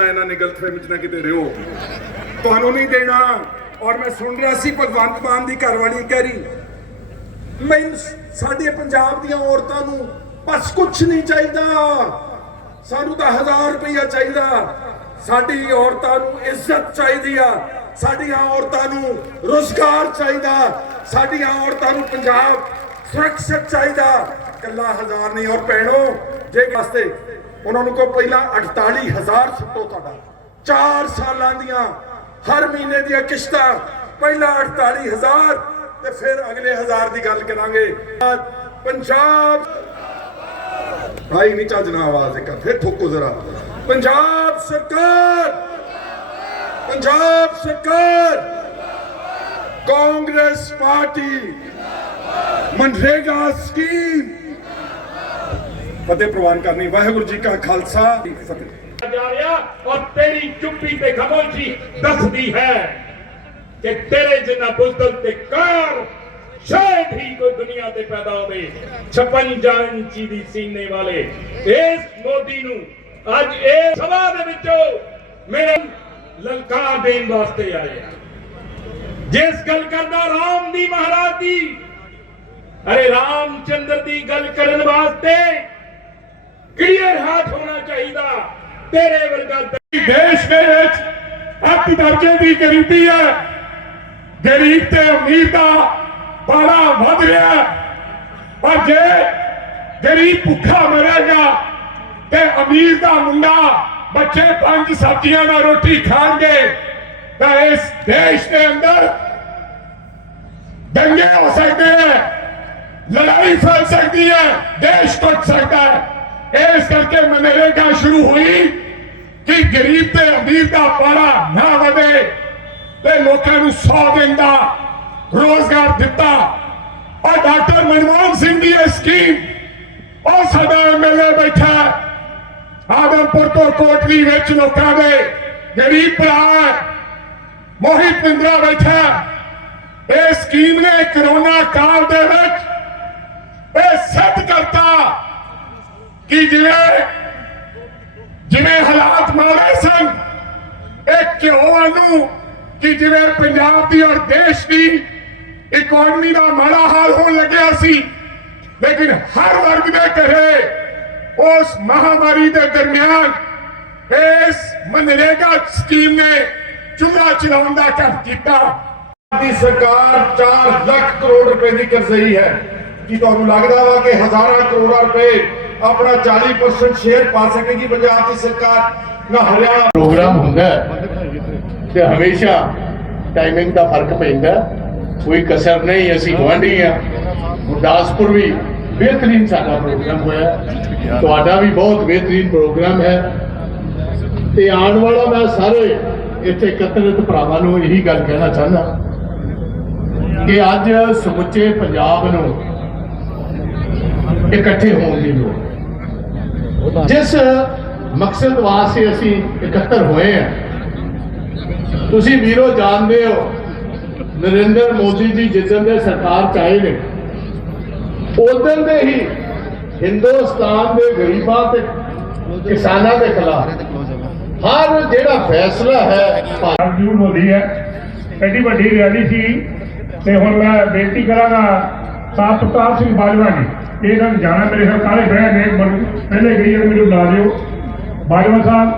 ਇਹਨਾਂ ਨੇ ਗਲਤਫਹਿਮੀ ਚ ਨਾ ਕਿਤੇ ਰਿਓ ਤੁਹਾਨੂੰ ਨਹੀਂ ਦੇਣਾ। ਔਰ ਮੈਂ ਸੁਣ ਰਿਹਾ ਸੀ ਭਗਵੰਤ ਮਾਨ ਦੀ ਘਰਵਾਲੀ ਕਹਿ ਰਹੀ ਮੈਨੂੰ ਸਾਡੇ ਪੰਜਾਬ ਦੀਆਂ ਔਰਤਾਂ ਨੂੰ ਬਸ ਕੁਝ ਨਹੀਂ ਚਾਹੀਦਾ। ਸਾਨੂੰ ਤਾਂ 1000 ਰੁਪਇਆ ਚਾਹੀਦਾ। ਸਾਡੀ ਔਰਤਾਂ ਨੂੰ ਇੱਜ਼ਤ ਚਾਹੀਦੀ ਆ। ਸਾਡੀਆਂ ਔਰਤਾਂ ਨੂੰ ਰੋਜ਼ਗਾਰ ਚਾਹੀਦਾ। ਸਾਡੀਆਂ ਔਰਤਾਂ ਨੂੰ ਪੰਜਾਬ ਸੁਰੱਖਿਅਤ ਚਾਹੀਦਾ। ਕੱਲਾ ਹਜ਼ਾਰ ਨਹੀਂ। ਔਰ ਭੈਣੋ, ਜੇ ਵਾਸਤੇ ਉਹਨਾਂ ਨੂੰ ਕੋ ਪਹਿਲਾਂ 48000 ਸੁੱਟੋ ਤੁਹਾਡਾ 4 ਸਾਲਾਂ ਦੀਆਂ ਹਰ ਮਹੀਨੇ ਦੀਆਂ ਕਿਸ਼ਤਾਂ ਪਹਿਲਾਂ 48000 ਤੇ ਫਿਰ ਅਗਲੇ ਹਜ਼ਾਰ ਦੀ ਗੱਲ ਕਰਾਂਗੇ ਪੰਜਾਬ ਭਾਈ ਨਹੀਂ ਚੱਜਣਾ ਆਵਾਜ਼ ਇੱਕ ਫਿਰ ਠੋਕੋ ਜ਼ਰਾ ਪੰਜਾਬ ਸਰਕਾਰ ਪੰਜਾਬ ਸਰਕਾਰ ਕਾਂਗਰਸ ਪਾਰਟੀ ਮਨਰੇਗਾ ਸਕੀਮ ਫਤਿਹ ਪ੍ਰਵਾਨ ਕਰਨੀ। ਵਾਹਿਗੁਰੂ ਜੀ ਕਾ ਖਾਲਸਾ। ਫਤਿਹ। ਜਾ ਰਿਹਾ ਔਰ ਤੇਰੀ ਚੁੱਪੀ ਤੇ ਖਾਮੋਸ਼ੀ ਦੱਸਦੀ ਹੈ ਕਿ ਤੇਰੇ ਜਿੰਨਾ ਬੁਜ਼ਦਲ ਤੇ ਕਾਰ, ਸ਼ਾਇਦ ਹੀ ਕੋਈ ਦੁਨੀਆ ਤੇ ਪੈਦਾ ਹੋਵੇ। 56 ਇੰਚੀ ਦੀ ਸੀਨੇ ਵਾਲੇ। ਇਸ ਮੋਦੀ ਨੂੰ ਅੱਜ ਇਹ ਸਭਾ ਦੇ ਵਿੱਚੋਂ ਮੇਰੇ ਲਲਕਾਰ ਦੇਣ ਵਾਸਤੇ ਆਏ ਜਿਸ ਗੱਲ ਕਰਦਾ ਰਾਮ ਦੀ ਮਹਾਰਾਜ ਦੀ, ਅਰੇ ਰਾਮ ਚੰਦਰ ਦੀ ਗੱਲ ਕਰਨ ਵਾਸਤੇ ਕਲੀਅਰ ਹੱਥ ਹੋਣਾ ਚਾਹੀਦਾ। ਤੇਰੇ ਵਰਗਾ ਦ- ਦੇਸ਼ ਦੇ ਵਿੱਚ ਅੱਤ ਦਰਜੇ ਦੀ ਗਰੀਬੀ ਹੈ। ਗਰੀਬ ਤੇ ਅਮੀਰ ਦਾ ਬਾੜਾ ਵੱਧ ਰਿਹਾ ਪਰ ਜੇ ਗਰੀਬ ਭੁੱਖਾ ਮਰੇਗਾ ਤੇ ਅਮੀਰ ਦਾ ਮੁੰਡਾ ਬੱਚੇ ਪੰਜ ਸਬਜ਼ੀਆਂ ਨਾਲ ਰੋਟੀ ਖਾਣਗੇ, ਤਾਂ ਇਸ ਦੇਸ਼ ਦੇ ਅੰਦਰ ਦੰਗੇ ਹੋ ਸਕਦੇ ਹੈ ਲੜਾਈ ਫੈਲ ਸਕਦੀ ਹੈ, ਦੇਸ਼ ਟੁੱਟ ਸਕਦਾ ਹੈ। ਇਸ ਕਰਕੇ ਮਨਰੇਗਾ ਸ਼ੁਰੂ ਹੋਈ ਕਿ ਗਰੀਬ ਤੇ ਅਮੀਰ ਦਾ ਪਾੜਾ ਨਾ ਵਧੇ ਤੇ ਲੋਕਾਂ ਨੂੰ 100 ਦਿਨ ਦਾ ਰੋਜ਼ਗਾਰ ਦਿੱਤਾ। ਔਰ ਡਾਕਟਰ ਮਨਮੋਹਨ ਸਿੰਘ ਦੀ ਇਹ ਸਕੀਮ ਉਹ ਸਾਡਾ ਐਮਐਲਏ ਬੈਠਾ ਆਦਮਪੁਰ ਤੋਂ ਕੋਟਲੀ ਵਿੱਚ ਲੋਕਾਂ ਦੇ ਗਰੀਬ ਭਰਾ ਮੋਹਿਤ ਪਿੰਦਰਾ ਬੈਠਾ ਇਹ ਸਕੀਮ ਨੇ ਕਰੋਨਾ ਕਾਲ ਦੇ ਵਿੱਚ ਇਹ ਸਿੱਧ ਕਰਤਾ ਕਿ ਜਿਵੇਂ ਜਿਵੇਂ ਹਾਲਾਤ ਮਾੜੇ ਸਨ, ਇਹ ਕਿਉਂ ਨੂੰ ਕਿ ਜਿਵੇਂ ਪੰਜਾਬ ਦੀ ਔਰ ਦੇਸ਼ ਦੀ ਇਕਨੋਮੀ ਦਾ ਮਾੜਾ ਹਾਲ ਹੋਣ ਲੱਗਿਆ ਸੀ, ਲੇਕਿਨ ਹਰ ਵਰਗ ਦੇ ਘਰੇ ਉਸ ਮਹਾਮਾਰੀ ਦੇ ਦਰਮਿਆਨ ਇਸ ਮਨਰੇਗਾ ਸਕੀਮ ਨੇ ਚੁੱਲ੍ਹਾ ਚਲਾਉਣ ਦਾ ਕੰਮ ਕੀਤਾ। ਦੀ ਸਰਕਾਰ 4 ਲੱਖ ਕਰੋੜ ਰੁਪਏ ਦੀ ਕਰ ਰਹੀ ਹੈ। ਕੀ ਤੁਹਾਨੂੰ ਲੱਗਦਾ ਵਾ ਕਿ ਹਜ਼ਾਰਾਂ ਕਰੋੜਾਂ ਰੁਪਏ ਆਪਣਾ 40% ਸ਼ੇਅਰ ਪਾ ਸਕੇਗੀ ਪੰਜਾਬ ਦੀ ਸਰਕਾਰ। ਨਾ ਹਰਿਆਣਾ ਪ੍ਰੋਗਰਾਮ ਹੁੰਦਾ ਤੇ ਹਮੇਸ਼ਾ ਟਾਈਮਿੰਗ ਦਾ ਫ਼ਰਕ ਪੈਂਦਾ ਕੋਈ ਕਸਰ ਨਹੀਂ, ਅਸੀਂ ਗਵਾਂਢੀ ਆ ਗੁਰਦਾਸਪੁਰ ਵੀ ਬਿਹਤਰੀਨ ਸਾਡਾ ਪ੍ਰੋਗਰਾਮ ਹੋਇਆ ਤੁਹਾਡਾ ਵੀ ਬਹੁਤ ਬਿਹਤਰੀਨ ਪ੍ਰੋਗਰਾਮ ਹੈ। ਤੇ ਆਉਣ ਵਾਲਾ ਮੈਂ ਸਾਰੇ ਇੱਥੇ ਇਕੱਤਰਿਤ ਭਰਾਵਾਂ ਨੂੰ ਇਹੀ ਗੱਲ ਕਹਿਣਾ ਚਾਹੁੰਦਾ ਕਿ ਅੱਜ ਸਮੁੱਚੇ ਪੰਜਾਬ ਨੂੰ ਇਕੱਠੇ ਹੋਣ ਦੀ ਲੋੜ। ਜਿਸ ਮਕਸਦ ਵਾਸਤੇ ਅਸੀਂ ਇਕੱਤਰ ਹੋਏ ਆ ਤੁਸੀਂ ਵੀਰੋ ਜਾਣਦੇ ਹੋ ਨਰਿੰਦਰ ਮੋਦੀ ਜੀ ਜਿੱਦਣ ਦੇ ਸਰਕਾਰ ਚਾਹੇ ਨੇ ਉਦੋਂ ਦੇ ਹੀ ਹਿੰਦੁਸਤਾਨ ਦੇ ਗਰੀਬਾਂ ਤੇ ਕਿਸਾਨਾਂ ਦੇ ਖਿਲਾਫ ਹਰ ਜਿਹੜਾ ਫੈਸਲਾ ਹੈ ਭਾਰਤ ਜੂਨ ਹੋਦੀ ਹੈ। ਐਡੀ ਵੱਡੀ ਰੈਲੀ ਸੀ ਤੇ ਹੁਣ ਮੈਂ ਬੇਨਤੀ ਕਰਾਂਗਾ ਸਾਹ ਪ੍ਰਤਾਪ ਸਿੰਘ ਬਾਜਵਾ ਜੀ। ਇਹਨਾਂ ਨੂੰ ਜਾਣਾ ਮੇਰੇ ਨਾਲ ਕਾਲੇ ਬਹਿ ਨੇ ਪਹਿਲੇ ਗਈ ਮੈਨੂੰ ਬੁਲਾ ਦਿਓ ਬਾਜਵਾ ਸਾਹਿਬ,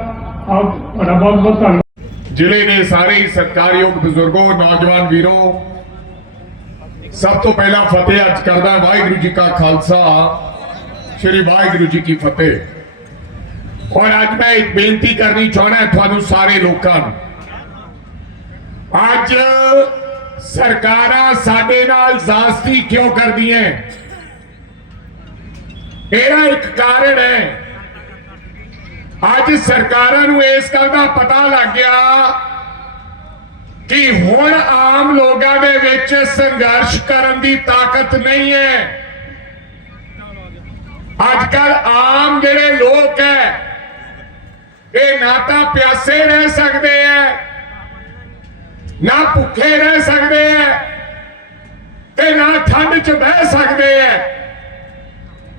ਆਪ ਤੁਹਾਡਾ ਬਹੁਤ ਬਹੁਤ ਧੰਨਵਾਦ। ਜ਼ਿਲ੍ਹੇ ਦੇ ਸਾਰੇ ਹੀ ਬਜ਼ੁਰਗੋ, ਨੌਜਵਾਨ ਵੀਰੋ, ਸਭ ਤੋਂ ਪਹਿਲਾਂ ਫਤਿਹ ਅੱਜ ਕਰਦਾ ਵਾਹਿਗੁਰੂ ਜੀ ਕਾ ਖਾਲਸਾ, ਸ੍ਰੀ ਵਾਹਿਗੁਰੂ ਜੀ ਕੀ ਫਤਿਹ। ਔਰ ਅੱਜ ਮੈਂ ਇੱਕ ਬੇਨਤੀ ਕਰਨੀ ਚਾਹਣਾ ਤੁਹਾਨੂੰ ਸਾਰੇ ਲੋਕਾਂ ਨੂੰ। ਅੱਜ ਸਰਕਾਰਾਂ ਸਾਡੇ ਨਾਲ ਜ਼ਾਸਤੀ ਕਿਉਂ ਕਰਦੀਆਂ ਇਹਦਾ ਇੱਕ ਕਾਰਨ ਹੈ। ਅੱਜ ਸਰਕਾਰਾਂ ਨੂੰ ਇਸ ਗੱਲ ਦਾ ਪਤਾ ਲੱਗ ਗਿਆ ਕਿ ਹੁਣ ਆਮ ਲੋਕਾਂ ਦੇ ਵਿੱਚ ਸੰਘਰਸ਼ ਕਰਨ ਦੀ ਤਾਕਤ ਨਹੀਂ ਹੈ। ਅੱਜ ਕੱਲ ਆਮ ਜਿਹੜੇ ਲੋਕ ਹੈ, ਇਹ ਨਾ ਤਾਂ ਪਿਆਸੇ ਰਹਿ ਸਕਦੇ ਹੈ, ਨਾ ਭੁੱਖੇ ਰਹਿ ਸਕਦੇ ਹੈ ਤੇ ਨਾ ਠੰਡ 'ਚ ਬਹਿ ਸਕਦੇ ਹੈ।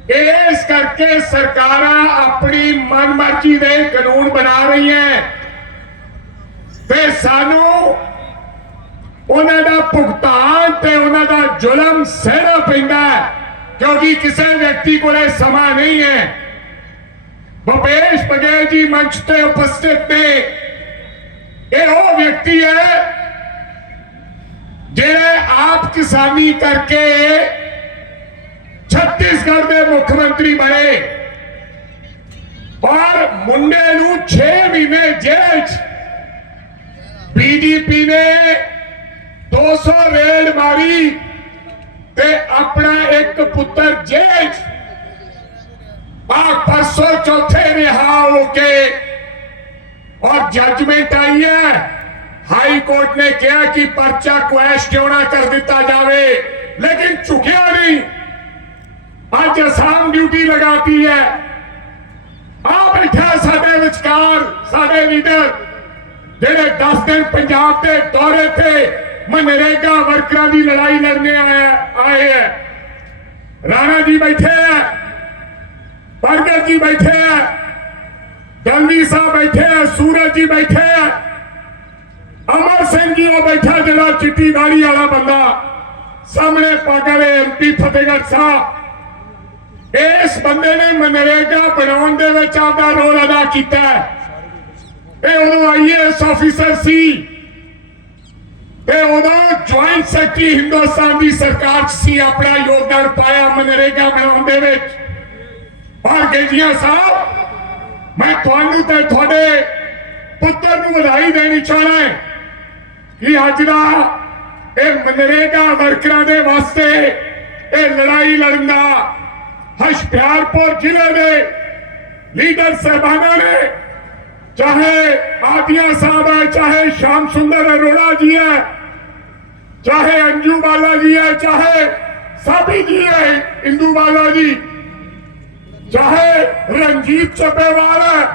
ਇਹ ਕਰਕੇ ਸਰਕਾਰਾਂ ਆਪਣੀ ਮਨਮਰਜ਼ੀ ਦੇ ਕਾਨੂੰਨ ਬਣਾ ਰਹੀਆਂ ਤੇ ਸਾਨੂੰ ਉਹਨਾਂ ਦਾ ਭੁਗਤਾਨ ਤੇ ਉਹਨਾਂ ਦਾ ਜ਼ੁਲਮ ਸਹਿਣਾ ਪੈਂਦਾ ਹੈ, ਕਿਉਂਕਿ ਕਿਸੇ ਵਿਅਕਤੀ ਕੋਲੇ ਸਮਾਂ ਨਹੀਂ ਹੈ। ਭੁਪੇਸ਼ ਬਘੇਲ ਜੀ ਮੰਚ ਤੇ ਉਪਸਥਿਤ ਨੇ। ਇਹ ਉਹ ਵਿਅਕਤੀ ਹੈ, ਜਿਹੜੇ ਆਪ ਕਿਸਾਨੀ ਕਰਕੇ ਛੱਤੀਸਗੜ੍ਹ ਦੇ ਮੁੱਖ ਮੰਤਰੀ ਬਣੇ ਔਰ ਮੁੰਡੇ ਨੂੰ 6 ਮਹੀਨੇ ਜੇਲ੍ਹ 'ਚ ਬੀਜੇਪੀ ਨੇ 200 ਰੇਡ ਮਾਰੀ ਤੇ ਆਪਣਾ ਇੱਕ ਪੁੱਤਰ ਜੇਲ੍ਹ 'ਚ ਆ ਪਰਸੋਂ ਚੌਥੇ ਰਿਹਾ ਹੋ ਕੇ ਔਰ ਜੱਜਮੈਂਟ ਆਈ ਹੈ ਹਾਈ ਕੋਰਟ ਨੇ ਕਿਹਾ ਕਿ ਪਰਚਾ ਕੁਐਸ਼ ਕਿਉਂ ਨਾ ਕਰ ਦਿੱਤਾ ਜਾਵੇ ਲੇਕਿਨ ਝੁਕਿਆ ਨਹੀਂ ਅੱਜ ਅਸਾਮ ਡਿਊਟੀ ਲਗਾਤੀ ਹੈ ਆ ਬੈਠਾ ਸਾਡੇ ਵਿਚਕਾਰ ਸਾਡੇ ਲੀਡਰ ਜਿਹੜੇ 10 ਦਿਨ ਪੰਜਾਬ ਦੇ ਦੌਰੇ ਤੇ ਮਨਰੇਗਾ ਵਰਕਰਾਂ ਦੀ ਲੜਾਈ ਲੜਨੇ ਆਇਆ ਆਏ ਹੈ ਰਾਣਾ ਜੀ ਬੈਠੇ ਹੈ ਬਰਗਰ ਜੀ ਬੈਠੇ ਹੈ ਦਲਵੀ ਸਾਹਿਬ ਬੈਠੇ ਹੈ ਸੂਰਜ ਜੀ ਬੈਠੇ ਹੈ ਅਮਰ ਸਿੰਘ ਜੀ ਉਹ ਬੈਠਾ ਜਿਹੜਾ ਚਿੱਟੀ ਦਾੜੀ ਵਾਲਾ ਬੰਦਾ ਸਾਹਮਣੇ ਪੱਗ ਵਾਲੇ ਐਮਪੀ ਫਤਿਹਗੜ੍ਹ ਸਾਹਿਬ ਇਸ ਬੰਦੇ ਨੇ ਮਨਰੇਗਾ ਬਣਾਉਣ ਦੇ ਵਿੱਚ ਆਪਦਾ ਰੋਲ ਅਦਾ ਕੀਤਾ ਇਹ ਉਦੋਂ ਆਈਏਐਸ ਆਫੀਸਰ ਸੀ। ਤੇ ਉਦੋਂ ਜੁਆਇੰਟ ਸੈਕਟਰੀ ਹਿੰਦੁਸਤਾਨ ਦੀ ਸਰਕਾਰ ਸੀ, ਆਪਣਾ ਯੋਗਦਾਨ ਪਾਇਆ ਮਨਰੇਗਾ ਬਣਾਉਣ ਦੇ ਵਿੱਚ। ਔਰ ਗੇਜੀਆਂ ਸਾਹਿਬ, ਮੈਂ ਤੁਹਾਨੂੰ ਤੇ ਤੁਹਾਡੇ ਪੁੱਤਰ ਨੂੰ ਵਧਾਈ ਦੇਣੀ ਚਾਹਣਾ ਹੈ ਕਿ ਅੱਜ ਦਾ ਇਹ ਮਨਰੇਗਾ ਵਰਕਰਾਂ ਦੇ ਵਾਸਤੇ ਇਹ ਲੜਾਈ ਲੜਨ ਦਾ ਹਸ਼ਿਆਰਪੁਰ ਜ਼ਿਲ੍ਹੇ ਦੇ ਲੀਡਰ ਸਹਿਬਾਨਾਂ ਨੇ, ਚਾਹੇ ਆदिया ਸਾਹਿਬ ਹੈ, ਚਾਹੇ ਸ਼ਾਮ ਸੁੰਦਰ ਅਰੋੜਾ ਜੀ ਹੈ, ਚਾਹੇ ਅੰਜੂ ਬਾਲਾ ਜੀ ਹੈ, ਚਾਹੇ ਸਾਬੀ ਜੀ ਹੈ, ਇੰਦੂ ਬਾਲਾ ਜੀ, ਚਾਹੇ ਰਣਜੀਤ ਚੱਬੇਵਾਲ ਹੈ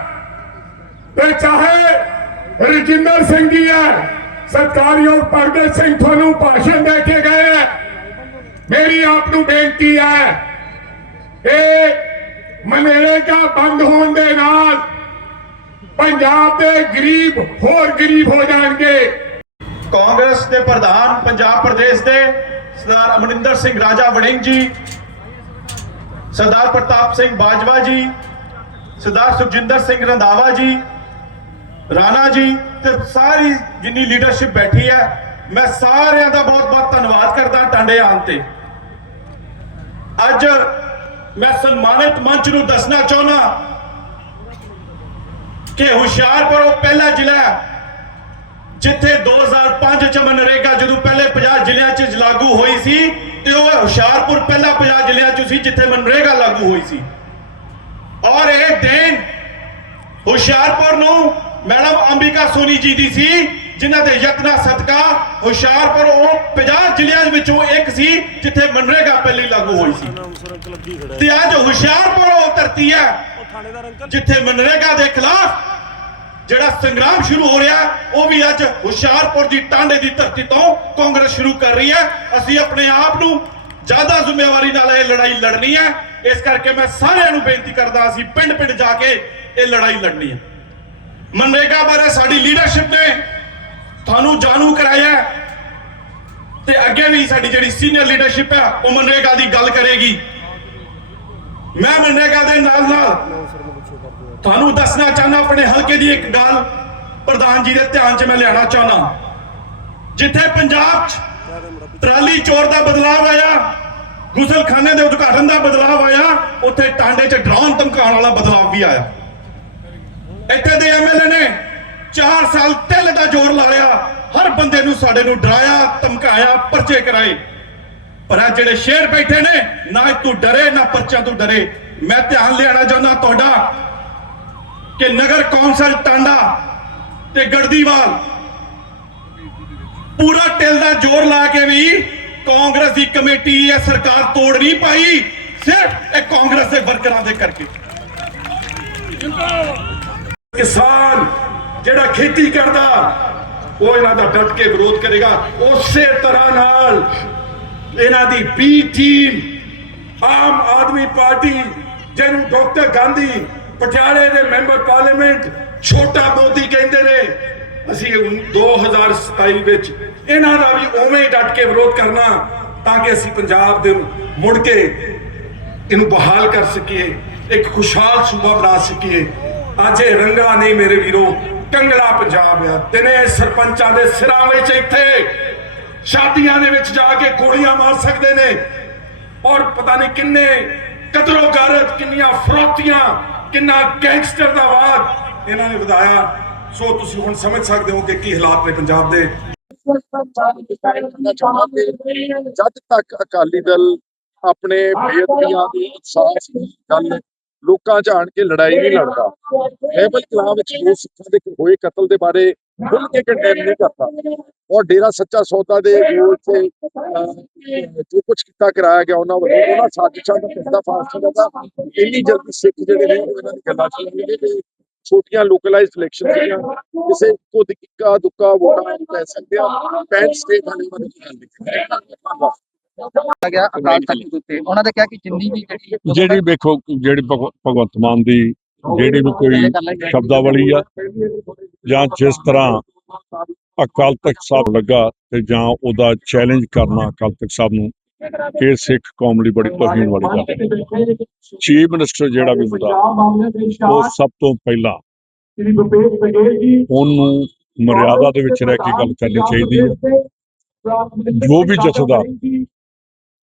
ਤੇ ਚਾਹੇ ਰਜਿੰਦਰ ਸਿੰਘ ਜੀ ਹੈ, ਸਤਕਾਰਯੋਗ ਪ੍ਰਗਟ ਸਿੰਘ ਤੁਹਾਨੂੰ ਭਾਸ਼ਣ ਦੇ ਕੇ ਗਏ ਹੈ। ਮੇਰੀ ਆਪ ਨੂੰ ਬੇਨਤੀ ਹੈ ਇਹ ਮਨਰੇਗਾ ਬੰਦ ਹੋਣ ਦੇ ਨਾਲ ਪੰਜਾਬ ਦੇ ਗਰੀਬ ਹੋਰ ਗਰੀਬ ਹੋ ਜਾਣਗੇ। ਕਾਂਗਰਸ ਦੇ ਪ੍ਰਧਾਨ ਪੰਜਾਬ ਪ੍ਰਦੇਸ਼ ਦੇ ਸਰਦਾਰ ਅਮਰਿੰਦਰ ਸਿੰਘ ਰਾਜਾ ਵੜਿੰਗ ਜੀ, ਸਰਦਾਰ ਪ੍ਰਤਾਪ ਸਿੰਘ ਬਾਜਵਾ ਜੀ, ਸਰਦਾਰ ਸੁਖਜਿੰਦਰ ਸਿੰਘ ਰੰਧਾਵਾ ਜੀ, ਰਾਣਾ ਜੀ ਤੇ ਸਾਰੀ ਜਿੰਨੀ ਲੀਡਰਸ਼ਿਪ ਬੈਠੀ ਹੈ, ਮੈਂ ਸਾਰਿਆਂ ਦਾ ਬਹੁਤ-ਬਹੁਤ ਧੰਨਵਾਦ ਕਰਦਾ ਟਾਂਡੇ ਆਉਣ ਤੇ। ਅੱਜ ਮੈਂ ਸਨਮਾਨਿਤ ਮੰਚ ਨੂੰ ਦੱਸਣਾ ਚਾਹੁੰਦਾ ਕਿ ਹੁਸ਼ਿਆਰਪੁਰ ਉਹ ਪਹਿਲਾ ਜ਼ਿਲ੍ਹਾ ਹੈ, ਜਿੱਥੇ 2005 ਚ ਮਨਰੇਗਾ ਜਦੋਂ ਪਹਿਲੇ 50 ਜ਼ਿਲ੍ਹਿਆਂ ਚ ਲਾਗੂ ਹੋਈ ਸੀ, ਤੇ ਉਹ ਹੁਸ਼ਿਆਰਪੁਰ ਪਹਿਲਾ 50 ਜ਼ਿਲ੍ਹਿਆਂ ਚ ਸੀ, ਜਿੱਥੇ ਮਨਰੇਗਾ ਲਾਗੂ ਹੋਈ ਸੀ। ਔਰ ਇਹ ਦੇਣ ਹੁਸ਼ਿਆਰਪੁਰ ਨੂੰ ਮੈਡਮ ਅੰਬਿਕਾ ਸੋਨੀ ਜੀ ਦੀ ਸੀ ਜਿਨ੍ਹਾਂ ਦੇ ਯਤਨਾਂ ਸਦਕਾ ਹੁਸ਼ਿਆਰਪੁਰ ਉਹ 50 ਜ਼ਿਲ੍ਹਿਆਂ ਵਿੱਚੋਂ ਇੱਕ ਸੀ, ਜਿੱਥੇ ਮਨਰੇਗਾ ਪਹਿਲੀ ਲਾਗੂ ਹੋਈ ਸੀ। ਤੇ ਅੱਜ ਹੁਸ਼ਿਆਰਪੁਰ ਉਹ ਧਰਤੀ ਹੈ, ਜਿੱਥੇ ਮਨਰੇਗਾ ਦੇ ਖਿਲਾਫ ਜਿਹੜਾ ਸੰਗਰਾਮ ਸ਼ੁਰੂ ਹੋ ਰਿਹਾ, ਉਹ ਵੀ ਅੱਜ ਹੁਸ਼ਿਆਰਪੁਰ ਦੀ ਟਾਂਡੇ ਦੀ ਧਰਤੀ ਤੋਂ ਕਾਂਗਰਸ ਸ਼ੁਰੂ ਕਰ ਰਹੀ ਹੈ। ਅਸੀਂ ਆਪਣੇ ਆਪ ਨੂੰ ਜ਼ਿਆਦਾ ਜ਼ਿੰਮੇਵਾਰੀ ਨਾਲ ਇਹ ਲੜਾਈ ਲੜਨੀ ਹੈ। ਇਸ ਕਰਕੇ ਮੈਂ ਸਾਰਿਆਂ ਨੂੰ ਬੇਨਤੀ ਕਰਦਾ, ਅਸੀਂ ਪਿੰਡ ਪਿੰਡ ਜਾ ਕੇ ਇਹ ਲੜਾਈ ਲੜਨੀ ਹੈ। ਮਨਰੇਗਾ ਬਾਰੇ ਸਾਡੀ ਲੀਡਰਸ਼ਿਪ ਨੇ ਤੁਹਾਨੂੰ ਜਾਣੂ ਕਰਾਇਆ ਤੇ ਅੱਗੇ ਵੀ ਸਾਡੀ ਜਿਹੜੀ ਸੀਨੀਅਰ ਲੀਡਰਸ਼ਿਪ ਹੈ, ਉਹ ਮਨਰੇਗਾ ਦੀ ਗੱਲ ਕਰੇਗੀ। ਮੈਂ ਮਨਰੇਗਾ ਦੇ ਨਾਲ ਨਾਲ ਤੁਹਾਨੂੰ ਦੱਸਣਾ ਚਾਹੁੰਦਾ, ਆਪਣੇ ਹਲਕੇ ਦੀ ਇੱਕ ਗੱਲ ਪ੍ਰਧਾਨ ਜੀ ਦੇ ਧਿਆਨ 'ਚ ਮੈਂ ਲਿਆਉਣਾ ਚਾਹੁੰਦਾ। ਜਿੱਥੇ ਪੰਜਾਬ 'ਚ ਟਰਾਲੀ ਚੋਰ ਦਾ ਬਦਲਾਅ ਆਇਆ, ਗੁਸਲਖਾਨੇ ਦੇ ਉਦਘਾਟਨ ਦਾ ਬਦਲਾਅ ਆਇਆ, ਉੱਥੇ ਟਾਂਡੇ 'ਚ ਡਰਾਉਣ ਧਮਕਾਉਣ ਵਾਲਾ ਬਦਲਾਅ ਵੀ ਆਇਆ। ਇੱਥੇ ਦੇ ਐਮਐਲਏ ਨੇ 4 ਸਾਲ ਤਿਲ ਦਾ ਜ਼ੋਰ ਲਾਇਆ ਹਰ ਬੰਦੇ ਨੂੰ ਸਾਡੇ ਨੂੰ ਡਰਾਇਆ ਧਮਕਾਇਆ ਪਰਚੇ ਕਰਾਏ। ਪਰ ਆ ਜਿਹੜੇ ਸ਼ੇਰ ਬੈਠੇ ਨੇ ਨਾ ਤੂੰ ਡਰੇ ਨਾ ਪਰਚਿਆਂ ਤੋਂ ਡਰੇ। ਮੈਂ ਧਿਆਨ ਲਿਆਣਾ ਚਾਹੁੰਦਾ ਤੁਹਾਡਾ ਕਿ ਨਗਰ ਕੌਂਸਲ ਟਾਂਡਾ ਤੇ ਗੜਦੀਵਾਲ ਪੂਰਾ ਟਿਲ ਦਾ ਜ਼ੋਰ ਲਾ ਕੇ ਵੀ ਕਾਂਗਰਸ ਦੀ ਕਮੇਟੀ ਇਹ ਸਰਕਾਰ ਤੋੜ ਨਹੀਂ ਪਾਈ ਸਿਰਫ ਇਹ ਕਾਂਗਰਸ ਦੇ ਵਰਕਰਾਂ ਦੇ ਕਰਕੇ। ਕਿਸਾਨ ਜਿਹੜਾ ਖੇਤੀ ਕਰਦਾ, ਉਹ ਇਹਨਾਂ ਦਾ ਡਟ ਕੇ ਵਿਰੋਧ ਕਰੇਗਾ। ਉਸੇ ਤਰ੍ਹਾਂ ਨਾਲ ਇਹਨਾਂ ਦੀ B team Aam Aadmi party, ਜਿਹਨੂੰ ਡਾਕਟਰ ਗਾਂਧੀ ਪਟਿਆਲੇ ਦੇ ਮੈਂਬਰ ਪਾਰਲੀਮੈਂਟ ਛੋਟਾ ਮੋਦੀ ਕਹਿੰਦੇ ਨੇ, ਅਸੀਂ 2027 ਵਿੱਚ ਇਹਨਾਂ ਦਾ ਵੀ ਉਵੇਂ ਹੀ ਡਟ ਕੇ ਵਿਰੋਧ ਕਰਨਾ, ਤਾਂ ਕਿ ਅਸੀਂ ਪੰਜਾਬ ਦੇ ਮੁੜ ਕੇ ਇਹਨੂੰ ਬਹਾਲ ਕਰ ਸਕੀਏ, ਇੱਕ ਖੁਸ਼ਹਾਲ ਸੂਬਾ ਬਣਾ ਸਕੀਏ। ਅੱਜ ਇਹ ਰੰਗਾ ਨਹੀਂ ਮੇਰੇ ਵੀਰੋ ਕੰਗਲਾ ਪੰਜਾਬ ਆ। ਦਿਨੇ ਸਰਪੰਚਾਂ ਦੇ ਸਿਰਾਂ ਵਿੱਚ ਇੱਥੇ ਸ਼ਾਦੀਆਂ ਦੇ ਵਿੱਚ ਜਾ ਕੇ ਗੋਲੀਆਂ ਮਾਰ ਸਕਦੇ ਨੇ। ਔਰ ਪਤਾ ਨਹੀਂ ਕਿੰਨੇ ਕਤਰੋ ਗਾਰਤ ਕਿੰਨੀਆਂ ਫਰੋਤੀਆਂ, ਕਿੰਨਾ ਗੈਂਗਸਟਰ ਦਾ ਵਾਦ ਇਹਨਾਂ ਨੇ ਵਧਾਇਆ। ਸੋ ਤੁਸੀਂ ਹੁਣ ਸਮਝ ਸਕਦੇ ਹੋ ਕਿ ਕੀ ਹਾਲਾਤ ਨੇ ਪੰਜਾਬ ਦੇ। ਜਦ ਤੱਕ ਅਕਾਲੀ ਦਲ ਆਪਣੇ ਬੇਅਦਬੀਆਂ ਦੀ ਇਨਸਾਫ ਦੀ ਗੱਲ ਲੋਕਾਂ 'ਚ ਆਣ ਕੇ ਲੜਾਈ ਨਹੀਂ ਲੜਦਾ। ਹੈਬਲ ਕਲਾਂ ਵਿੱਚ ਦੋ ਸਿੱਖਾਂ ਦੇ ਹੋਏ, ਕਤਲ ਦੇ ਬਾਰੇ ਖੁੱਲ ਕੇ ਕੰਡੈਮ ਨਹੀਂ ਕਰਦਾ ਔਰ ਡੇਰਾ ਸੱਚਾ ਸੌਦਾ ਦੇ ਜੋ ਇੱਥੇ ਜੋ ਕੁਝ ਕੀਤਾ, ਕਰਾਇਆ ਗਿਆ, ਉਹਨਾਂ ਵੱਲੋਂ ਉਹਨਾਂ ਸਾਜ਼ਿਸ਼ਾਂ ਦਾ ਕਿਸਦਾ ਫਾਸਲਾ ਦਾ ਇੰਨੀ ਜਲਦੀ ਸਿੱਖ ਜਿਹੜੇ ਨੇ, ਉਹ ਇਹਨਾਂ ਦੀ ਗੱਲਾਂ ਚ ਤੇ ਛੋਟੀਆਂ ਲੋਕਲਾਈਜ਼ਡ ਇਲੈਕਸ਼ਨ ਜਿਹੜੀਆਂ, ਕਿਸੇ ਕੋ ਦਿੱਕਾ ਦੁੱਕਾ ਵੋਟਾਂ ਪੈ ਸਕਦੇ ਆ ਪੈਨ ਸਟੇਟ ਵਾਲੇ ਵੱਲ। ਗੱਲ ਨਹੀਂ ਗਿਆ ਅਕਾਲ ਤਖਤ ਦੇ ਉੱਤੇ। ਉਹਨਾਂ ਨੇ ਕਿਹਾ ਕਿ ਜਿੰਨੀ ਵੀ ਜਿਹੜੀ ਜਿਹੜੀ ਵੇਖੋ, ਜਿਹੜੀ ਭਗਵ- ਭਗਵੰਤ ਮਾਨ ਦੀ ਜਿਹੜੀ ਵੀ ਕੋਈ ਸ਼ਬਦਾਵਲੀ ਆ, ਜਾਂ ਜਿਸ ਤਰ੍ਹਾਂ ਅਕਾਲ ਤਖਤ ਸਾਹਿਬ ਲੱਗਾ ਤੇ ਜਾਂ ਉਹਦਾ ਚੈਲੰਜ ਕਰਨਾ ਅਕਾਲ ਤਖਤ ਸਾਹਿਬ ਨੂੰ ਇਹ ਸਿੱਖ ਕੌਮ ਲਈ ਬੜੀ ਤੋਹੀਨ ਵਾਲੀ ਗੱਲ ਹੈ। ਚੀਫ ਮਿਨਿਸਟਰ ਜਿਹੜਾ ਵੀ ਹੁੰਦਾ, ਉਹ ਸਭ ਤੋਂ ਪਹਿਲਾਂ ਉਹਨੂੰ ਮਰਿਆਦਾ ਦੇ ਵਿੱਚ ਰਹਿ ਕੇ ਗੱਲ ਕਰਨੀ ਚਾਹੀਦੀ ਹੈ। ਜੋ ਵੀ ਜਥੇਦਾਰ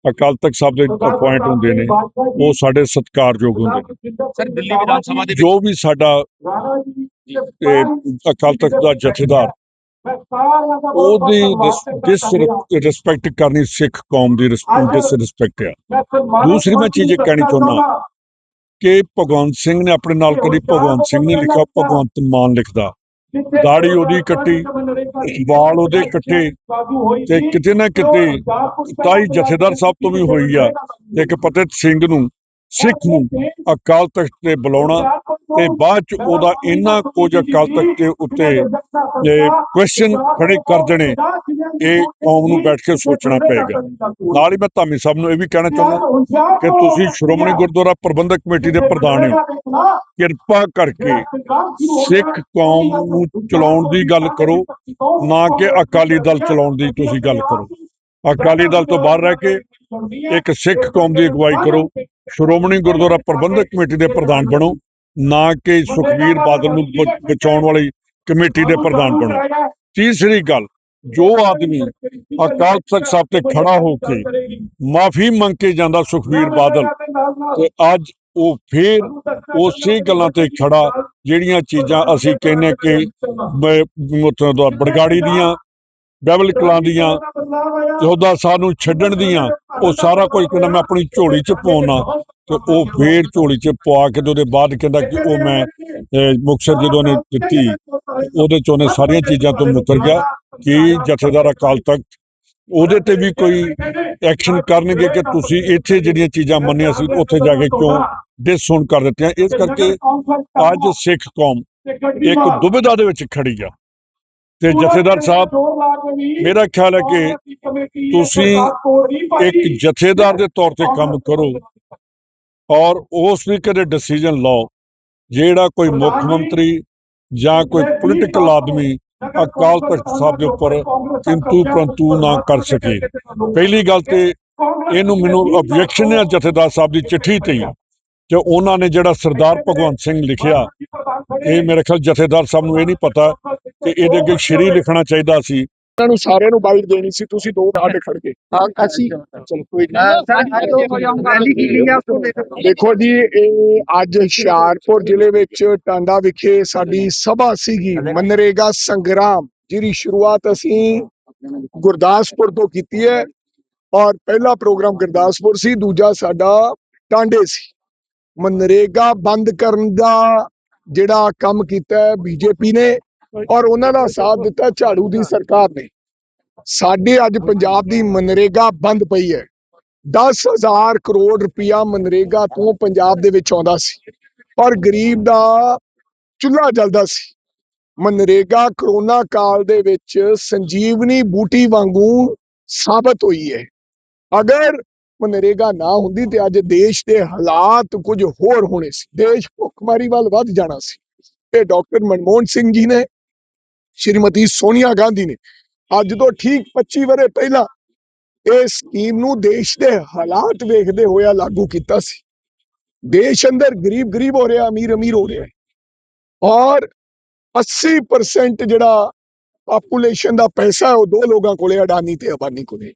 ਅਕਾਲ ਤਖਤ ਸਾਹਿਬ ਦੇ ਅਪਾਇੰਟ ਹੁੰਦੇ ਨੇ ਉਹ ਸਾਡੇ ਸਤਿਕਾਰਯੋਗ ਹੁੰਦੇ ਨੇ। ਸਰ ਦਿੱਲੀ ਵਿਧਾਨ ਸਭਾ ਦੇ ਜੋ ਵੀ ਸਾਡਾ ਅਕਾਲ ਤਖਤ ਦਾ ਜਥੇਦਾਰ ਉਹਦੀ ਡਿਸ ਰਿਸਪੈਕਟ ਕਰਨੀ ਸਿੱਖ ਕੌਮ ਦੀ ਡਿਸ ਰਿਸਪੈਕਟ ਆ। ਦੂਸਰੀ ਮੈਂ ਚੀਜ਼ ਇਹ ਕਹਿਣੀ ਚਾਹੁੰਦਾ ਕਿ ਭਗਵੰਤ ਸਿੰਘ ਨੇ ਆਪਣੇ ਨਾਲ ਕਦੀ ਭਗਵੰਤ ਸਿੰਘ ਨੇ ਲਿਖਿਆ ਭਗਵੰਤ ਮਾਨ ਲਿਖਦਾ। ਦਾੜੀ ਉਹਦੀ ਕੱਟੀ, ਵਾਲ ਉਹਦੇ ਕੱਟੇ ਤੇ ਕਿਤੇ ਨਾ ਕਿਤੇ ਤਾਈ ਜਥੇਦਾਰ ਸਾਹਿਬ ਤੋਂ ਵੀ ਹੋਈ ਆ, ਇੱਕ ਪਤਿਤ ਸਿੰਘ ਨੂੰ। ਸਿੱਖ ਨੂੰ ਅਕਾਲ ਤਖਤ ਤੇ ਬੁਲਾਉਣਾ ਤੇ ਬਾਅਦ ਚ ਉਹਦਾ ਇੰਨਾ ਕੁਝ ਅਕਾਲ ਤਖਤ ਦੇ ਉੱਤੇ ਕੁਐਸਚਨ ਖੜੇ ਕਰ ਦੇਣੇ, ਇਹ ਕੌਮ ਨੂੰ ਬੈਠ ਕੇ ਸੋਚਣਾ ਪਏਗਾ। ਨਾਲ ਹੀ ਮੈਂ ਧਾਮੀ ਸਾਹਿਬ ਨੂੰ ਇਹ ਵੀ ਕਹਿਣਾ ਚਾਹੁੰਦਾ ਕਿ ਤੁਸੀਂ ਸ਼੍ਰੋਮਣੀ ਗੁਰਦੁਆਰਾ ਪ੍ਰਬੰਧਕ ਕਮੇਟੀ ਦੇ ਪ੍ਰਧਾਨ ਹੋ। ਕਿਰਪਾ ਕਰਕੇ ਸਿੱਖ ਕੌਮ ਨੂੰ ਚਲਾਉਣ ਦੀ ਗੱਲ ਕਰੋ, ਨਾ ਕਿ ਅਕਾਲੀ ਦਲ ਚਲਾਉਣ ਦੀ ਤੁਸੀਂ ਗੱਲ ਕਰੋ। ਅਕਾਲੀ ਦਲ ਤੋਂ ਬਾਹਰ ਰਹਿ ਕੇ ਇੱਕ ਸਿੱਖ ਕੌਮ ਦੀ ਅਗਵਾਈ ਕਰੋ। ਸ਼੍ਰੋਮਣੀ ਗੁਰਦੁਆਰਾ ਪ੍ਰਬੰਧਕ ਕਮੇਟੀ ਦੇ ਪ੍ਰਧਾਨ ਬਣੋ, ਨਾ ਕਿ ਸੁਖਬੀਰ ਬਾਦਲ ਨੂੰ ਬਚਾਉਣ ਵਾਲੀ ਕਮੇਟੀ ਦੇ ਪ੍ਰਧਾਨ ਬਣੋ। ਤੀਸਰੀ ਗੱਲ, ਜੋ ਆਦਮੀ ਅਕਾਲ ਤਖਤ ਸਾਹਿਬ ਤੇ ਖੜਾ ਹੋ ਕੇ ਮਾਫੀ ਮੰਗ ਕੇ ਜਾਂਦਾ ਸੁਖਬੀਰ ਬਾਦਲ, ਤੇ ਅੱਜ ਉਹ ਫੇਰ ਉਸੇ ਗੱਲਾਂ ਤੇ ਖੜਾ, ਜਿਹੜੀਆਂ ਚੀਜ਼ਾਂ ਅਸੀਂ ਕਹਿੰਨੇ ਕਿ ਉੱਥੋਂ ਦਾ ਬੜਗਾੜੀ ਦੀਆਂ ਬੈਬਲ ਕਲਾਂ ਦੀਆਂ ਚੌਦਾਂ ਸਾਲ ਨੂੰ ਛੱਡਣ ਦੀਆਂ ਉਹ ਸਾਰਾ ਕੁਝ ਕਹਿੰਦਾ ਮੈਂ ਆਪਣੀ ਝੋਲੀ 'ਚ ਪਾਉਣਾ। ਤੇ ਉਹ ਫੇਰ ਝੋਲੀ 'ਚ ਪਵਾ ਕੇ ਤੇ ਉਹਦੇ ਬਾਅਦ ਕਹਿੰਦਾ ਕਿ ਉਹ ਮੈਂ ਅਹ, ਮੁਕਤਸਰ ਜਦੋਂ ਨੇ ਦਿੱਤੀ ਉਹਦੇ 'ਚ ਉਹਨੇ ਸਾਰੀਆਂ ਚੀਜ਼ਾਂ ਤੋਂ ਮੁਕਰ ਗਿਆ ਕਿ ਜਥੇਦਾਰ ਅਕਾਲ ਤਖਤ ਉਹਦੇ ਤੇ ਵੀ ਕੋਈ ਐਕਸ਼ਨ ਕਰਨਗੇ ਕਿ ਤੁਸੀਂ ਇੱਥੇ ਜਿਹੜੀਆਂ ਚੀਜ਼ਾਂ ਮੰਨੀਆਂ ਸੀ ਉੱਥੇ ਜਾ ਕੇ ਕਿਉਂ ਡਿਸਹੁਣ ਕਰ ਦਿੱਤੀਆਂ? ਇਸ ਕਰਕੇ ਅੱਜ ਸਿੱਖ ਕੌਮ ਇੱਕ ਦੁਬਿਧਾ ਦੇ ਵਿੱਚ ਖੜੀ ਆ। ਤੇ ਜਥੇਦਾਰ ਸਾਹਿਬ ਮੇਰਾ ਖਿਆਲ ਹੈ ਕਿ ਤੁਸੀਂ ਇੱਕ ਜਥੇਦਾਰ ਦੇ ਤੌਰ ਤੇ ਕੰਮ ਕਰੋ। ਔਰ ਉਸ ਵੀ ਕਦੇ ਡਿਸੀਜਨ ਲਓ ਜਿਹੜਾ ਕੋਈ ਮੁੱਖ ਮੰਤਰੀ ਜਾਂ ਕੋਈ ਪੋਲੀਟੀਕਲ ਆਦਮੀ ਅਕਾਲ ਤਖਤ ਸਾਹਿਬ ਦੇ ਉੱਪਰ ਕਿੰਤੂ ਪ੍ਰੰਤੂ ਨਾ ਕਰ ਸਕੇ। ਪਹਿਲੀ ਗੱਲ ਤੇ ਇਹਨੂੰ ਮੈਨੂੰ ਆਬਜੈਕਸ਼ਨ ਹੈ ਜਥੇਦਾਰ ਸਾਹਿਬ ਦੀ ਚਿੱਠੀ ਤੇ ਕਿ ਉਹਨਾਂ ਨੇ ਜਿਹੜਾ ਸਰਦਾਰ ਭਗਵੰਤ ਸਿੰਘ ਲਿਖਿਆ ਇਹ ਮੇਰੇ ਖਿਆਲ ਜਥੇਦਾਰ ਸਾਹਿਬ ਨੂੰ ਇਹ ਨਹੀਂ ਪਤਾ ਕਿ ਇਹਦੇ ਅੱਗੇ ਸ਼੍ਰੀ ਲਿਖਣਾ ਚਾਹੀਦਾ ਸੀ। ਇਹਨਾਂ ਨੂੰ ਸਾਰਿਆਂ ਨੂੰ ਬਾਈਟ ਦੇਣੀ ਸੀ ਤੁਸੀਂ ਦੋ ਸਾਡੇ ਖੜ ਗਏ। ਅਸੀਂ ਚਲੋ ਕੋਈ ਦੇਖ ਦੇਖੋ ਜੀ ਇਹ ਅੱਜ ਹੁਸ਼ਿਆਰਪੁਰ ਜ਼ਿਲ੍ਹੇ ਵਿੱਚ ਟਾਂਡਾ ਵਿਖੇ ਸਾਡੀ ਸਭਾ ਸੀਗੀ ਮਨਰੇਗਾ ਸੰਗਰਾਮ ਜਿਹਦੀ ਸ਼ੁਰੂਆਤ ਅਸੀਂ ਗੁਰਦਾਸਪੁਰ ਤੋਂ ਕੀਤੀ ਹੈ। ਔਰ ਪਹਿਲਾ ਪ੍ਰੋਗਰਾਮ ਗੁਰਦਾਸਪੁਰ ਸੀ ਦੂਜਾ ਸਾਡਾ ਟਾਂਡੇ ਸੀ। ਮਨਰੇਗਾ ਬੰਦ ਕਰਨ ਦਾ ਜਿਹੜਾ ਕੰਮ ਕੀਤਾ ਹੈ ਬੀਜੇਪੀ ਨੇ ਔਰ ਉਹਨਾਂ ਦਾ ਸਾਥ ਦਿੱਤਾ ਝਾੜੂ ਦੀ ਸਰਕਾਰ ਨੇ। ਸਾਡੇ ਅੱਜ ਪੰਜਾਬ ਦੀ ਮਨਰੇਗਾ ਬੰਦ ਪਈ ਹੈ। 10000 ਕਰੋੜ ਰੁਪਇਆ ਮਨਰੇਗਾ ਤੋਂ ਪੰਜਾਬ ਦੇ ਵਿੱਚ ਆਉਂਦਾ ਸੀ ਔਰ ਗਰੀਬ ਦਾ ਚੁੱਲ੍ਹਾ ਜਲਦਾ ਸੀ। ਮਨਰੇਗਾ ਕਰੋਨਾ ਕਾਲ ਦੇ ਵਿੱਚ ਸੰਜੀਵਨੀ ਬੂਟੀ ਵਾਂਗੂ ਸਾਬਤ ਹੋਈ ਹੈ। ਅਗਰ ਮਨਰੇਗਾ ਨਾ ਹੁੰਦੀ ਤੇ ਅੱਜ ਦੇਸ਼ ਦੇ ਹਾਲਾਤ ਕੁਝ ਹੋਰ ਹੋਣੇ ਸੀ। ਦੇਸ਼ ਭੁੱਖਮਰੀ ਵੱਲ ਵੱਧ ਜਾਣਾ ਸੀ। ਇਹ ਡਾਕਟਰ ਮਨਮੋਹਨ ਸਿੰਘ ਜੀ ਨੇ, ਸ਼੍ਰੀਮਤੀ ਸੋਨੀਆ ਗਾਂਧੀ ਨੇ। ਅੱਜ ਤੋਂ ਠੀਕ 25 ਵਰੇ ਪਹਿਲਾਂ ਇਹ ਸਕੀਮ ਨੂੰ ਦੇਸ਼ ਦੇ ਹਾਲਾਤ ਵੇਖਦੇ ਹੋਇਆ ਲਾਗੂ ਕੀਤਾ ਸੀ। ਦੇਸ਼ ਅੰਦਰ ਗਰੀਬ ਗਰੀਬ ਹੋ ਰਿਹਾ ਅਮੀਰ ਅਮੀਰ ਹੋ ਰਿਹਾ ਔਰ 80% ਜਿਹੜਾ ਪਾਪੂਲੇਸ਼ਨ ਦਾ ਪੈਸਾ ਉਹ ਦੋ ਲੋਕਾਂ ਕੋਲੇ, ਅਡਾਨੀ ਤੇ ਅਬਾਨੀ ਕੋਲੇ।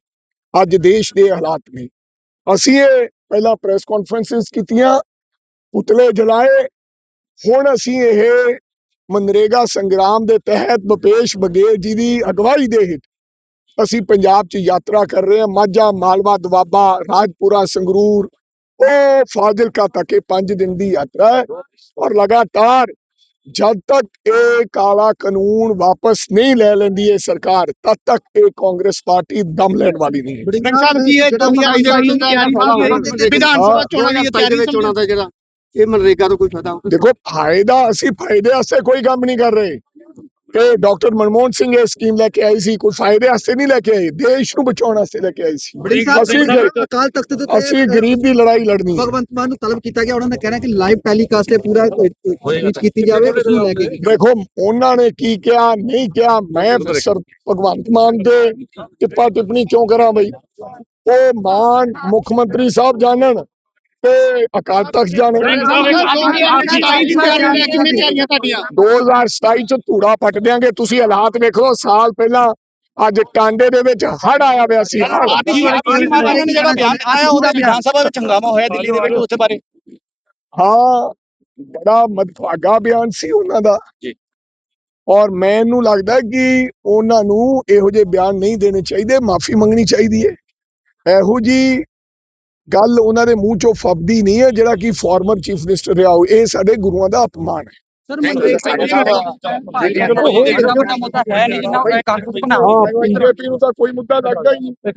ਅੱਜ ਦੇਸ਼ ਦੇ ਹਾਲਾਤ ਨੇ। ਅਸੀਂ ਇਹ ਪਹਿਲਾਂ ਪ੍ਰੈਸ ਕਾਨਫਰੰਸਸ ਕੀਤੀਆਂ, ਪੁਤਲੇ ਜਲਾਏ, ਹੁਣ ਅਸੀਂ ਇਹ ਮਨਰੇਗਾ ਸੰਗਰਾਮ ਦੇ ਤਹਿਤ ਭੁਪੇਸ਼ ਬਘੇਲ ਜੀ ਦੀ ਅਗਵਾਈ ਦੇ ਹੇਠ ਅਸੀਂ ਪੰਜਾਬ 'ਚ ਯਾਤਰਾ ਕਰ ਰਹੇ ਹਾਂ, ਮਾਝਾ, ਮਾਲਵਾ, ਦੁਆਬਾ, ਰਾਜਪੁਰਾ, ਸੰਗਰੂਰ, ਉਹ ਫਾਜ਼ਿਲਕਾ ਤੱਕ ਇਹ 5 ਦਿਨ ਦੀ ਯਾਤਰਾ ਹੈ ਔਰ ਲਗਾਤਾਰ ਜਦ ਤੱਕ ਇਹ ਕਾਲਾ ਕਾਨੂੰਨ ਵਾਪਸ ਨਹੀਂ ਲੈ ਲੈਂਦੀ ਇਹ ਸਰਕਾਰ ਤਦ ਤੱਕ ਇਹ ਕਾਂਗਰਸ ਪਾਰਟੀ ਦਮ ਲੈਣ ਵਾਲੀ ਨਹੀਂ ਹੈ ਸਾਹਿਬ ਜੀ ਇਹ ਵਿਧਾਨ ਸਭਾ ਚੋਣਾਂ ਦੀ ਤਿਆਰੀ ਵਿੱਚ ਚੋਣਾਂ ਦਾ ਜਿਹੜਾ ਇਹ ਮਨਰੇਗਾ ਤੋਂ ਕੋਈ ਫਾਇਦਾ? ਦੇਖੋ ਫਾਇਦਾ ਅਸੀਂ ਫਾਇਦੇ ਵਾਸਤੇ ਕੋਈ ਕੰਮ ਨਹੀਂ ਕਰ ਰਹੇ। ਕਿ ਡਾਕਟਰ ਮਨਮੋਹਨ ਸਿੰਘ ਇਹ ਸਕੀਮ ਲੈ ਕੇ ਆਈ ਸੀ ਕੋਈ ਫਾਇਦੇ ਵਾਸਤੇ ਨਹੀਂ ਲੈ ਕੇ ਆਈ ਦੇਸ਼ ਨੂੰ ਬਚਾਉਣ ਵਾਸਤੇ ਲੈ ਕੇ ਆਈ ਸੀ। ਅਸੀਂ ਗਰੀਬ- ਅਕਾਲ ਤਖਤ ਦੇ ਅਸੀਂ ਗਰੀਬ ਦੀ ਲੜਾਈ ਲੜਨੀ ਹੈ। ਭਗਵੰਤ ਮਾਨ ਨੂੰ ਤਲਬ ਕੀਤਾ ਗਿਆ ਉਹਨਾਂ ਨੇ ਕਹਿਣਾ ਕਿ ਲਾਈਵ ਟੈਲੀਕਾਸਟ ਤੇ ਪੂਰਾ ਰੀਚ ਕੀਤੀ ਜਾਵੇ ਉਸ ਨੂੰ ਲੈ ਕੇ ਦੇਖੋ ਉਹਨਾਂ ਨੇ ਕੀ ਕਿਹਾ ਨਹੀਂ ਕਿਹਾ ਮੈਂ ਸਰ ਭਗਵੰਤ ਮਾਨ ਦੇ ਟਿੱਪਾ ਟਿੱਪਣੀ ਕਿਉਂ ਕਰਾਂ ਬਈ? ਉਹ ਮਾਨ ਮੁੱਖ ਮੰਤਰੀ ਸਾਹਿਬ ਜਾਣਨ। ਤੇ ਅਕਾਲ ਤਖਤ ਜਾਣਨ 2027 ਚ ਧੂੜਾ ਪੱਟ ਦਿਆਂਗੇ। ਤੁਸੀਂ ਹਾਲਾਤ ਵੇਖੋ ਸਾਲ ਪਹਿਲਾਂ ਅੱਜ ਟਾਂਡੇ ਦੇ ਵਿੱਚ ਹੜ ਆਇਆ ਹੋਇਆ ਸੀ। ਜਿਹੜਾ ਬਿਆਨ ਆਇਆ ਉਹਦਾ ਵਿਧਾਨ ਸਭਾ ਵਿੱਚ ਹੰਗਾਮਾ ਹੋਇਆ ਦਿੱਲੀ ਦੇ ਵਿੱਚ ਉਸ ਬਾਰੇ। ਹਾਂ ਬੜਾ ਮਦਭਾਗਾ ਬਿਆਨ ਸੀ ਉਹਨਾਂ ਦਾ। ਔਰ ਮੈਨੂੰ ਲੱਗਦਾ ਕਿ ਉਹਨਾਂ ਨੂੰ ਇਹੋ ਜਿਹੇ ਬਿਆਨ ਨਹੀਂ ਦੇਣੇ ਚਾਹੀਦੇ। ਮਾਫੀ ਮੰਗਣੀ ਚਾਹੀਦੀ ਹੈ ਇਹੋ ਜੀ ਗੱਲ ਉਹਨਾਂ ਦੇ ਮੂੰਹ ਚੋਂ ਫੱਬਦੀ ਨਹੀਂ ਹੈ ਜਿਹੜਾ ਕਿ ਫਾਰਮਰ ਚੀਫ ਮਿਨਿਸਟਰ ਰਿਹਾ ਹੋ ਇਹ ਸਾਡੇ ਗੁਰੂਆਂ ਦਾ ਅਪਮਾਨ ਹੈ ਸਰ ਮਨਰੇਗਾ ਦਾ ਮੁੱਦਾ ਹੈ ਨਹੀਂ ਜਿੰਨਾ ਕਾਂਗਰਸ ਬਣਾ ਹਾਂ ਬੀਜੇਪੀ ਨੂੰ ਤਾਂ ਕੋਈ ਮੁੱਦਾ ਲੱਗਦਾ ਹੀ ਨਹੀਂ